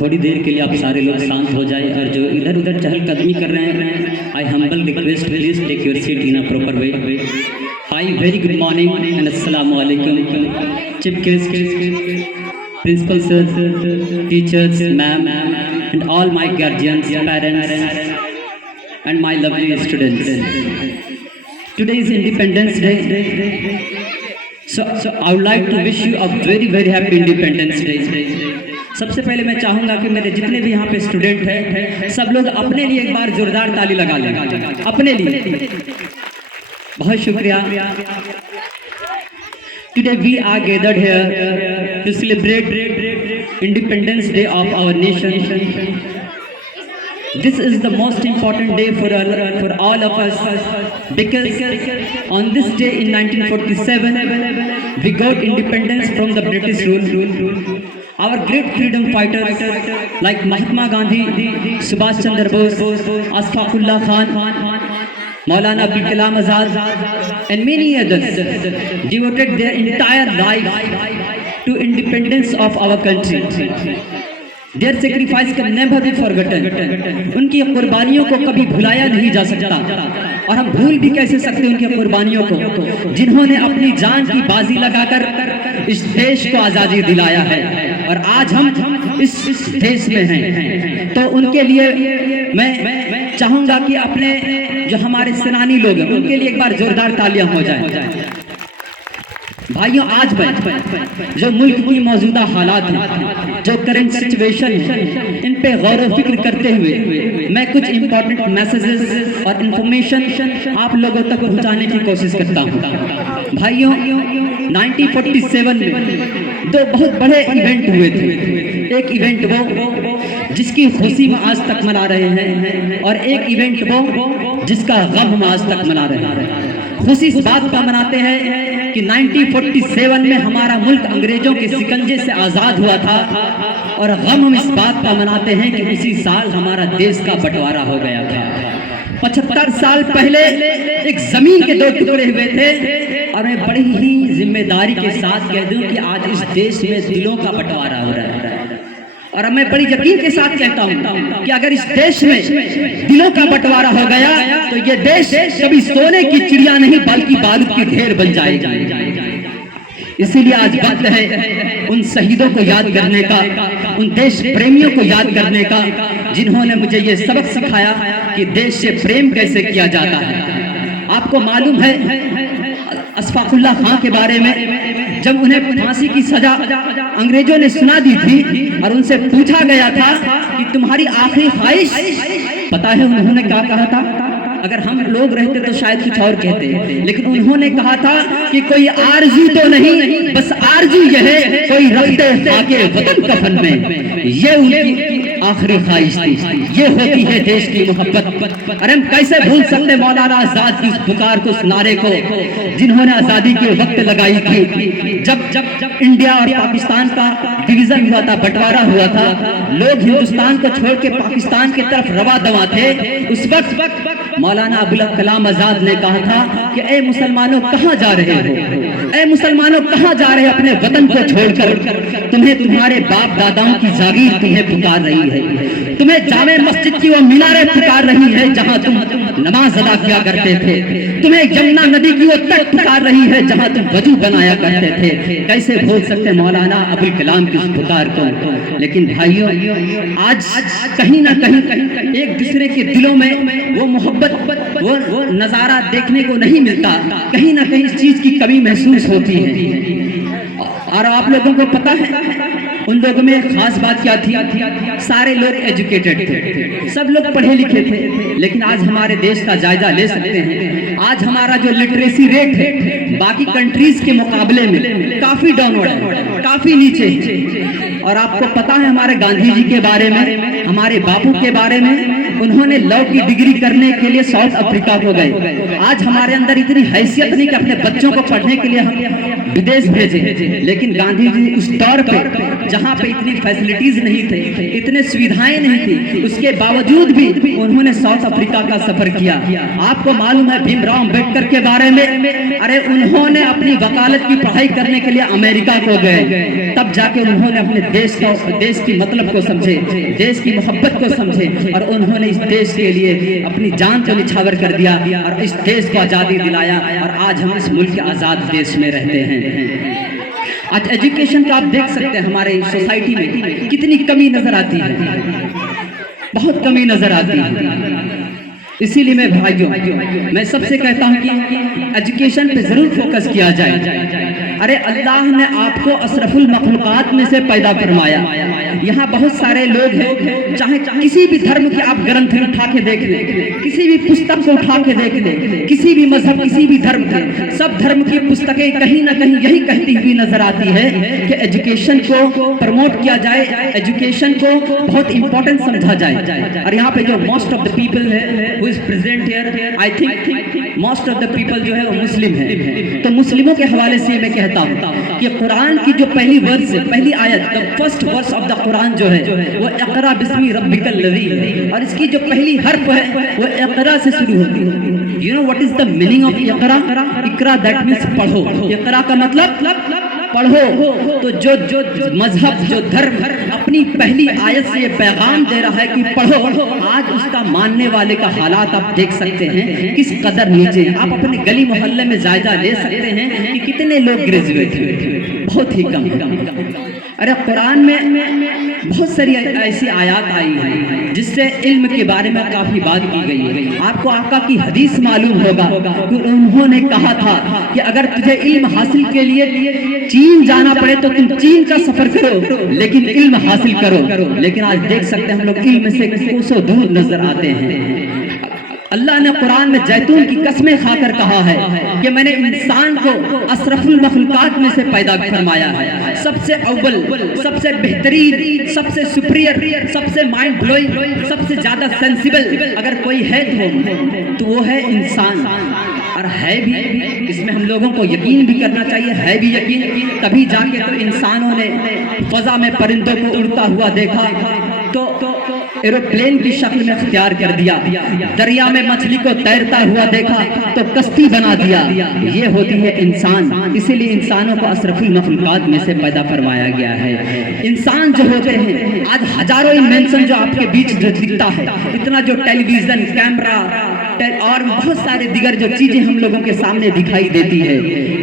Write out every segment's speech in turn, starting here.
थोड़ी देर के लिए आप सारे लोग शांत हो जाएं और जो इधर उधर चहलकदमी कर रहे हैं, I humble request please take your seat in a proper way. Hi very good morning and अस्सलाम वालेकुम chief guest, principal sir, teachers, ma'am and all my guardians, parents and my lovely students. Today is Independence Day. So I would like to wish you a very happy Independence Day. सबसे पहले मैं चाहूँगा कि मेरे जितने भी यहाँ पे स्टूडेंट हैं सब लोग अपने लिए एक बार जोरदार ताली लगा लें, अपने लिए। बहुत शुक्रिया। Today we are gathered here to celebrate Independence Day of our nation. This is the most important day for all of us because on this day in 1947 we got independence from the British rule. Our great freedom fighters like Mahatma Gandhi, Subhash Chandra Bose, Ashfaqullah Khan, Maulana Abul Kalam Azad and many others devoted their entire life to independence of our country. Their sacrifice can never be forgotten. उनकी कुर्बानियों को कभी भुलाया नहीं जा सकता और हम भूल भी कैसे सकते उनकी कुर्बानियों को, जिन्होंने अपनी जान की बाजी लगाकर इस देश को आज़ादी दिलाया है और आज हम इस देश में हैं। तो उनके लिए मैं चाहूँगा कि अपने जो हमारे सेनानी लोग हैं उनके लिए एक बार जोरदार तालियां हो जाए। भाइयों, आज जो मुल्क की मौजूदा हालात हैं, जो करंट सिचुएशन है, इन पे गौर व फिक्र करते हुए मैं कुछ इम्पोर्टेंट मैसेजेस और इन्फॉर्मेशन आप लोगों तक पहुंचाने की कोशिश करता हूं। भाइयों, 1947 में दो बहुत बड़े इवेंट हुए थे। एक इवेंट वो जिसकी खुशी हम आज तक मना रहे हैं और एक इवेंट वो जिसका गम हम आज तक मना रहे हैं। खुशी इस बात का मनाते हैं कि 1947 में हमारा मुल्क अंग्रेजों के शिकंजे से आज़ाद हुआ था और गम हम इस बात का मनाते हैं कि उसी साल हमारा देश का बंटवारा हो गया था। 75 साल पहले एक जमीन के दो टुकड़े हुए थे और मैं बड़ी ही जिम्मेदारी के साथ कह दूं कि आज इस देश में दिलों का बंटवारा हो रहा है और मैं बड़ी यकीन के साथ कहता हूं कि अगर इस देश में दिलों का बंटवारा हो गया तो ये देश कभी सोने की चिड़िया नहीं बल्कि बारूद की ढेर बन जाएगा। इसीलिए आज वक्त है उन शहीदों को याद करने का, उन देश प्रेमियों को याद करने का जिन्होंने मुझे ये सबक सिखाया कि देश से प्रेम कैसे किया जाता है। आपको मालूम है अशफाकुल्लाह खां के बारे में, जब उन्हें फांसी की सजा अंग्रेजों ने सुना दी थी और उनसे पूछा गया था कि तुम्हारी आखिरी ख्वाहिश, पता है उन्होंने क्या कहा था? अगर हम लोग रहते तो शायद कुछ और कहते, लेकिन उन्होंने कहा था कि कोई आरज़ू तो नहीं, बस आरज़ू यह है कोई रखते आके वतन कफन में। ये उनकी आखिरी ख्वाहिश थी, ये होती है देश की मोहब्बत। अरे हम कैसे भूल सकते मौलाना आजाद की पुकार को, नारे को, जिन्होंने आज़ादी के वक्त लगाई थी। जब इंडिया और पाकिस्तान का डिवीजन हुआ था, बंटवारा हुआ था, लोग हिंदुस्तान को छोड़ के पाकिस्तान की तरफ रवा दवा थे। उस वक्त मौलाना अबुल कलाम आजाद ने कहा था कि ए मुसलमानों कहाँ जा रहे हो, ए मुसलमानों कहाँ जा रहे हो अपने वतन को छोड़कर? तुम्हें तुम्हारे बाप दादाओं की जागीर तुम्हें पुकार रही है, तुम्हें जामे मस्जिद की वो मीनारें पुकार रही है जहाँ तुम नमाज अदा किया करते थे, तुम्हें यमुना नदी की वो तट पुकार रही है जहाँ तुम वजू बनाया करते थे। कैसे भूल सकते मौलाना अबुल कलाम की उस पुकार को? लेकिन भाइयों, आज कहीं ना कहीं एक दूसरे के दिलों में वो मोहब्बत, वो नजारा देखने को नहीं मिलता। कहीं ना कहीं इस चीज की कमी महसूस होती है। और आप लोगों को पता है उन लोगों में खास बात क्या थी? सारे लोग एजुकेटेड थे, सब लोग पढ़े लिखे थे, लेकिन आज हमारे देश का जायजा ले सकते हैं। आज हमारा जो लिटरेसी रेट है बाकी कंट्रीज के मुकाबले में काफी डाउनवर्ड है, काफी नीचे। और आपको पता है हमारे गांधी जी के बारे में, हमारे बापू के बारे में, उन्होंने लॉ की डिग्री करने के लिए साउथ अफ्रीका को गए। आज हमारे अंदर इतनी हैसियत नहीं कि अपने बच्चों को पढ़ने के लिए हम विदेश भेजे, लेकिन गांधी जी उस दौर पे जहाँ पे इतनी फैसिलिटीज नहीं थे, इतने सुविधाएं नहीं थी, उसके बावजूद भी उन्होंने साउथ अफ्रीका का सफर किया। आपको मालूम है भीमराव अम्बेडकर के बारे में, अरे उन्होंने अपनी वकालत की पढ़ाई करने के लिए अमेरिका को गए, तब जाके उन्होंने अपने देश की मतलब को समझे, देश की मोहब्बत को समझे, और उन्होंने इस देश के लिए अपनी जान को निछावर कर दिया और इस देश को आजादी दिलाया, और आज हम इस मुल्क के आजाद देश में रहते हैं। आज एजुकेशन का आप देख सकते हैं हमारे सोसाइटी में कितनी कमी नजर आती है, बहुत कमी नजर आती है। इसीलिए मैं भाइयों, मैं सबसे कहता हूं कि एजुकेशन पे जरूर फोकस किया जाए। अरे अल्लाह ने आपको अशरफुल मखलूकात में से पैदा फरमाया। यहाँ बहुत सारे लोग हैं, चाहे किसी भी धर्म के आप ग्रंथ उठा के देख लें, किसी भी पुस्तक को उठा के देख लें, किसी भी मजहब, किसी भी धर्म के, सब धर्म की पुस्तकें कहीं ना कहीं यही कहती हुई नजर आती है कि एजुकेशन को प्रमोट किया जाए, एजुकेशन को बहुत इंपॉर्टेंट समझा जाए। और यहाँ पे जो मोस्ट ऑफ द पीपल है who is present here, I think most of the people जो है वो मुस्लिम है। तो मुस्लिमों के हवाले से मैं कहता हूँ कि कुरान की जो पहली वर्स है, पहली आयत, the first verse of the Quran जो है वो इक़रा बिस्मी रब्बिकल लज़ी है, और इसकी जो पहली हर्फ है वो इक़रा से शुरू होती है। You know what is the meaning of इक़रा? इक़रा दैट मींस पढ़ो। इक़रा का मतलब पढ़ो। तो जो मजहब, जो धर्म अपनी पहली आयत से ये पैगाम दे रहा है कि पढ़ो, आज उसका मानने वाले का हालात आप देख सकते हैं किस कदर नीचे। आप अपने गली मोहल्ले में जायजा ले सकते हैं कि कितने लोग ग्रेजुएट हैं, बहुत ही कम। अरे कुरान में बहुत सारी ऐसी आयत आई हैं जिससे इल्म के बारे में काफी बात की गई है। आपको आका की हदीस मालूम होगा कि उन्होंने कहा था कि अगर तुझे इल्म हासिल के लिए चीन जाना पड़े तो तुम चीन का सफर करो, लेकिन इल्म हासिल करो। लेकिन आज देख सकते हैं हम लोग इल्म से कोसों दूर नजर आते हैं। अल्लाह ने कुरान में जैतून की कसमें खाकर कहा है कि मैंने इंसान को अशरफुल मखलूकात में से पैदा फरमाया है, सबसे अव्वल, सबसे बेहतरीन, सबसे सुपीरियर, सबसे माइंड ब्लोइंग, सबसे ज्यादा सेंसिबल अगर कोई है तो वो है इंसान। और है भी, इसमें हम लोगों को यकीन भी करना चाहिए, है भी यकीन, तभी जाके तो इंसानों ने फजा में परिंदों को उड़ता हुआ देखा तो एरोप्लेन की शक्ल में इख्तियार कर दिया, दरिया में मछली को तैरता हुआ देखा तो कश्ती बना दिया। ये होती है इंसान। इसीलिए इंसानों को अशरफुल मखलूकात में से पैदा फरमाया गया है। इंसान जो होते हैं, आज हजारों इन्वेंशन जो आपके बीच जो दिखता है, इतना जो टेलीविजन, कैमरा और बहुत सारे दिगर जो चीजें हम लोगों के सामने दिखाई देती है,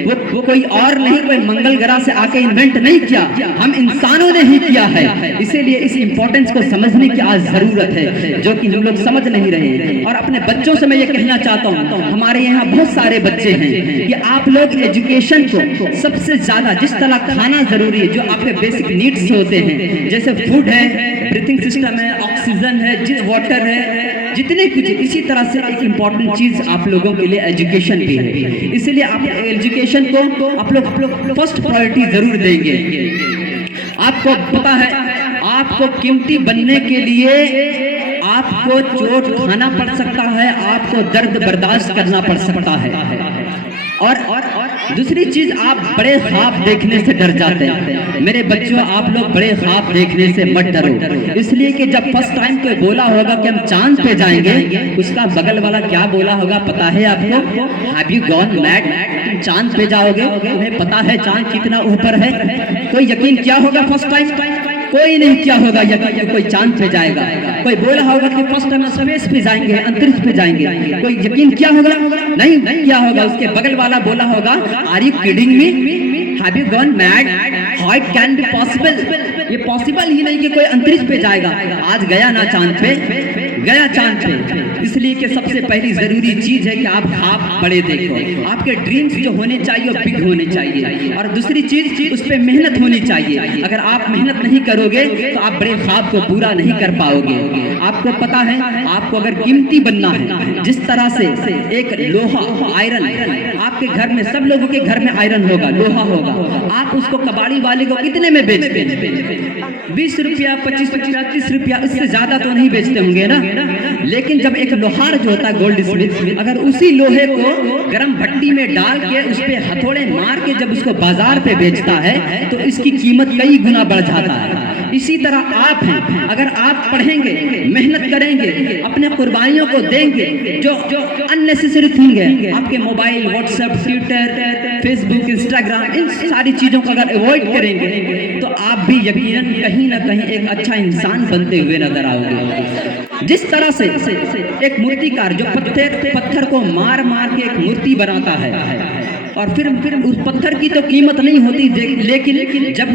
वो कोई और नहीं, कोई मंगल ग्रह से आके इन्वेंट नहीं किया, हम इंसानों ने ही किया है। इसीलिए इस इंपॉर्टेंस को समझने की आज जरूरत है, जो कि हम लोग समझ नहीं रहे। और अपने बच्चों से मैं ये कहना चाहता हूँ, हमारे यहाँ बहुत सारे बच्चे हैं कि आप लोग एजुकेशन को सबसे ज्यादा, जिस तरह खाना जरूरी है, जो आपके बेसिक नीड्स होते हैं, जैसे फूड है, ब्रीथिंग सिस्टम है, ऑक्सीजन है, वाटर है, जितने कुछ, इसी तरह से एक इम्पॉर्टेंट चीज आप लोगों के लिए एजुकेशन भी है। इसलिए आप एजुकेशन को आप लोग फर्स्ट प्रायोरिटी जरूर देंगे। आपको पता है, आपको कीमती बनने के लिए आपको चोट खाना पड़ सकता है, आपको दर्द बर्दाश्त करना पड़ सकता है। और दूसरी चीज, आप बड़े ख्वाब देखने से डर जाते हैं। मेरे बच्चों, आप लोग बड़े ख्वाब देखने से मत डरो, इसलिए कि जब फर्स्ट टाइम कोई बोला होगा कि हम चांद पे जाएंगे, उसका बगल वाला क्या बोला होगा पता है आपको? Have you gone mad? चांद पे जाओगे, तुम्हें पता है चांद कितना ऊपर है? कोई यकीन किया होगा फर्स्ट टाइम? कोई नहीं किया होगा यकीन कोई चांद पे जाएगा। कोई बोला होगा कि फर्स्ट टाइम स्पेस पे जाएंगे, अंतरिक्ष पे जाएंगे, कोई यकीन किया होगा? नहीं किया होगा। उसके बगल वाला बोला होगा, are you kidding me? Have you gone mad? How it can be possible? ये पॉसिबल ही नहीं कि कोई अंतरिक्ष पे जाएगा। आज गया ना चांद पे, गया चांद पे। इसलिए कि सबसे पहली जरूरी चीज है कि आप ख्वाब बड़े देखो, आपके ड्रीम्स जो होने चाहिए वो बिग होने चाहिए। और दूसरी चीज, उस पर मेहनत होनी चाहिए। अगर आप मेहनत नहीं करोगे तो आप बड़े ख्वाब को पूरा नहीं कर पाओगे। आपको पता है, आपको अगर कीमती बनना है, जिस तरह से एक लोहा, आयरन, आपके घर में, सब लोगों के घर में आयरन होगा, लोहा होगा, आप उसको कबाड़ी वाले को कितने में बेचते हैं? 20 रुपया, 25 रुपया, 30 रुपया, इससे ज्यादा तो नहीं बेचते होंगे ना। लेकिन जब एक लोहार जो होता है गोल्ड स्मिथ, अगर उसी लोहे को गर्म भट्टी में डाल के उस पे हथौड़े मार के जब उसको बाजार पे बेचता है तो इसकी कीमत कई गुना बढ़ जाता है। इसी तरह आप हैं, अगर आप पढ़ेंगे, मेहनत करेंगे, अपने कुर्बानियों को देंगे, जो अननेसेसरी थिंग है, आपके mobile, WhatsApp, Twitter, Facebook, Instagram, इन सारी चीजों को अगर अवॉइड करेंगे तो आप भी यकीनन कहीं ना कहीं एक अच्छा इंसान बनते हुए नजर आओगे। जिस तरह से एक मूर्तिकार जो पत्थर को मार मार के एक मूर्ति बनाता है और फिर उस पत्थर की तो कीमत नहीं होती, लेकिन जब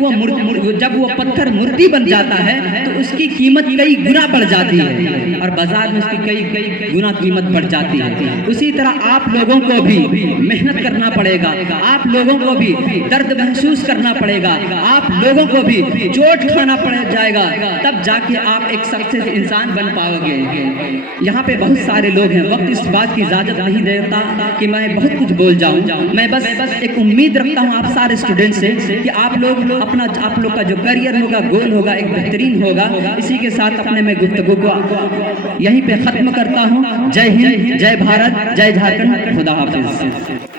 वो पत्थर मूर्ति बन जाता है तो उसकी कीमत कई गुना बढ़ जाती है और बाजार में उसकी कई गुना कीमत बढ़ जाती है। उसी तरह आप लोगों को भी मेहनत करना पड़ेगा, आप लोगों को भी दर्द महसूस करना पड़ेगा, आप लोगों को भी चोट खाना पड़ जाएगा, तब जाके आप एक सक्सेस इंसान बन पाओगे। यहाँ पे बहुत सारे लोग हैं, वक्त इस बात की इजाजत नहीं देता कि मैं बहुत कुछ बोल जाऊँ। मैं बस एक उम्मीद रखता हूँ आप सारे स्टूडेंट से कि आप लोग का जो करियर होगा, गोल होगा, एक बेहतरीन होगा। इसी के साथ अपने मैं गुफ्तगू को यहीं पे खत्म करता हूँ। जय हिंद, जय भारत, जय झारखंड, खुदा हाफिज।